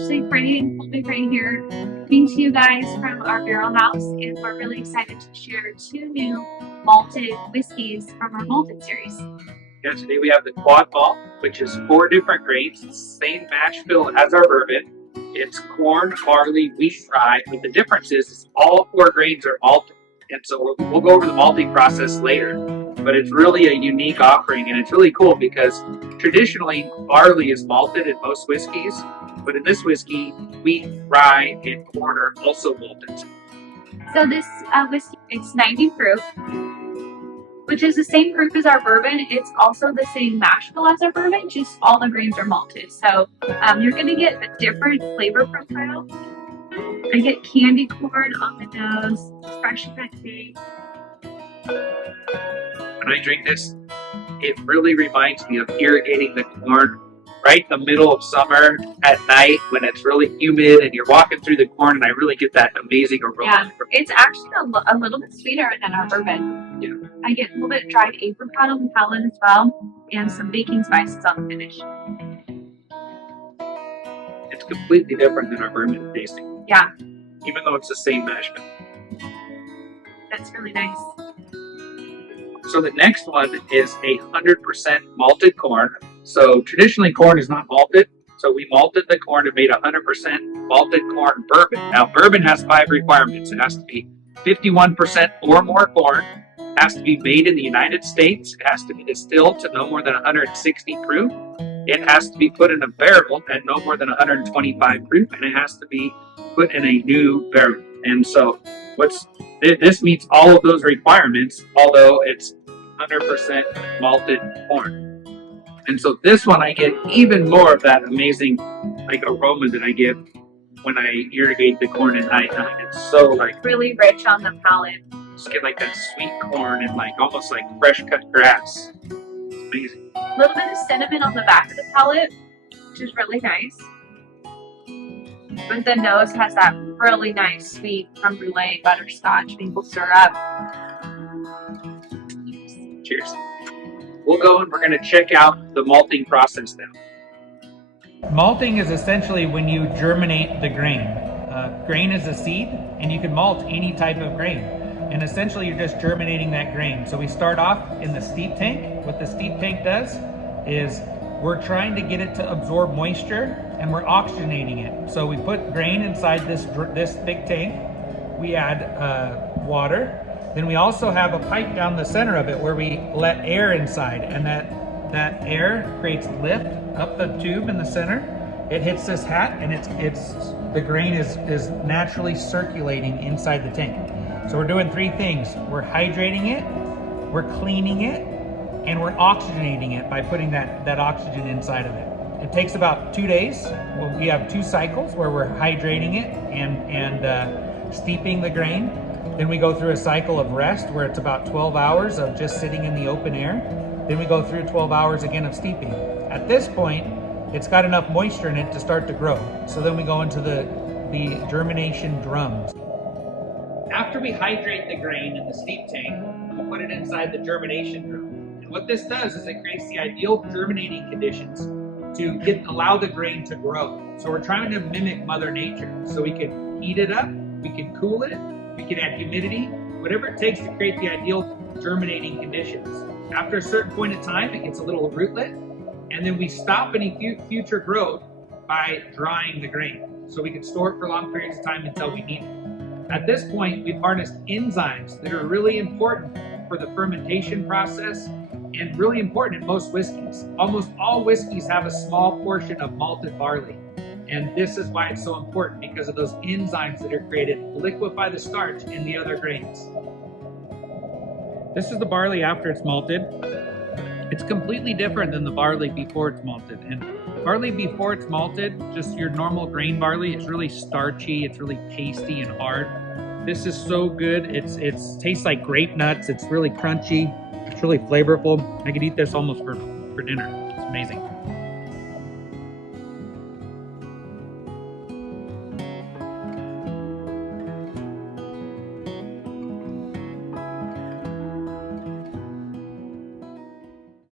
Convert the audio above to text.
Ashley, Frey and Colby Frey here, coming to you guys from our barrel house, and we're really excited to share 2 new malted whiskeys from our malted series. Yeah, today we have the Quad Malt, which is 4 different grains, same mash bill as our bourbon. It's corn, barley, wheat, rye, but the difference is all 4 grains are malted. And so we'll go over the malting process later, but it's really a unique offering, and it's really cool because traditionally barley is malted in most whiskeys, but in this whiskey, wheat, rye, and corn are also malted. So this whiskey, it's 90 proof, which is the same proof as our bourbon. It's also the same mash bill as our bourbon, just all the grains are malted. So you're going to get a different flavor profile. I get candy corn on the nose, fresh cut date. When I drink this, it really reminds me of irrigating the corn right in the middle of summer at night when it's really humid and you're walking through the corn, and I really get that amazing aroma. Yeah, it's actually a little bit sweeter than our bourbon. Yeah. I get a little bit dried apricot on the palate as well, and some baking spices on the finish. It's completely different than our bourbon tasting. Yeah. Even though it's the same mash bill. That's really nice. So the next one is 100% malted corn. So traditionally corn is not malted. So we malted the corn and made 100% malted corn bourbon. Now bourbon has 5 requirements. It has to be 51% or more corn. It has to be made in the United States. It has to be distilled to no more than 160 proof. It has to be put in a barrel at no more than 125 proof, and it has to be put in a new barrel. And so this meets all of those requirements, although it's 100% malted corn. And so this one, I get even more of that amazing aroma that I get when I irrigate the corn at night. It's so really rich on the palate. Just get that sweet corn and almost like fresh cut grass. It's amazing. A little bit of cinnamon on the back of the palate, which is really nice. But the nose has that really nice sweet creme brulee, butterscotch, maple syrup. Cheers. We'll go and we're going to check out the malting process now. Malting is essentially when you germinate the grain. Grain is a seed, and you can malt any type of grain. And essentially you're just germinating that grain. So we start off in the steep tank. What the steep tank does is we're trying to get it to absorb moisture, and we're oxygenating it. So we put grain inside this big tank. We add water. Then we also have a pipe down the center of it where we let air inside, and that air creates lift up the tube in the center. It hits this hat, and the grain is naturally circulating inside the tank. So we're doing 3 things. We're hydrating it, we're cleaning it, and we're oxygenating it by putting that oxygen inside of it. It takes about 2 days. We have 2 cycles where we're hydrating it and steeping the grain. Then we go through a cycle of rest where it's about 12 hours of just sitting in the open air. Then we go through 12 hours again of steeping. At this point, it's got enough moisture in it to start to grow. So then we go into the germination drums. After we hydrate the grain in the steep tank, we put it inside the germination drum. And what this does is it creates the ideal germinating conditions to allow the grain to grow. So we're trying to mimic Mother Nature. So we can heat it up, we can cool it, we can add humidity, whatever it takes to create the ideal germinating conditions. After a certain point in time, it gets a little rootlet, and then we stop any future growth by drying the grain. So we can store it for long periods of time until we need it. At this point, we've harnessed enzymes that are really important for the fermentation process and really important in most whiskeys. Almost all whiskeys have a small portion of malted barley. And this is why it's so important, because of those enzymes that are created to liquefy the starch in the other grains. This is the barley after it's malted. It's completely different than the barley before it's malted. And barley before it's malted, just your normal grain barley, it's really starchy, it's really pasty and hard. This is so good. It tastes like grape nuts. It's really crunchy. It's really flavorful. I could eat this almost for dinner. It's amazing.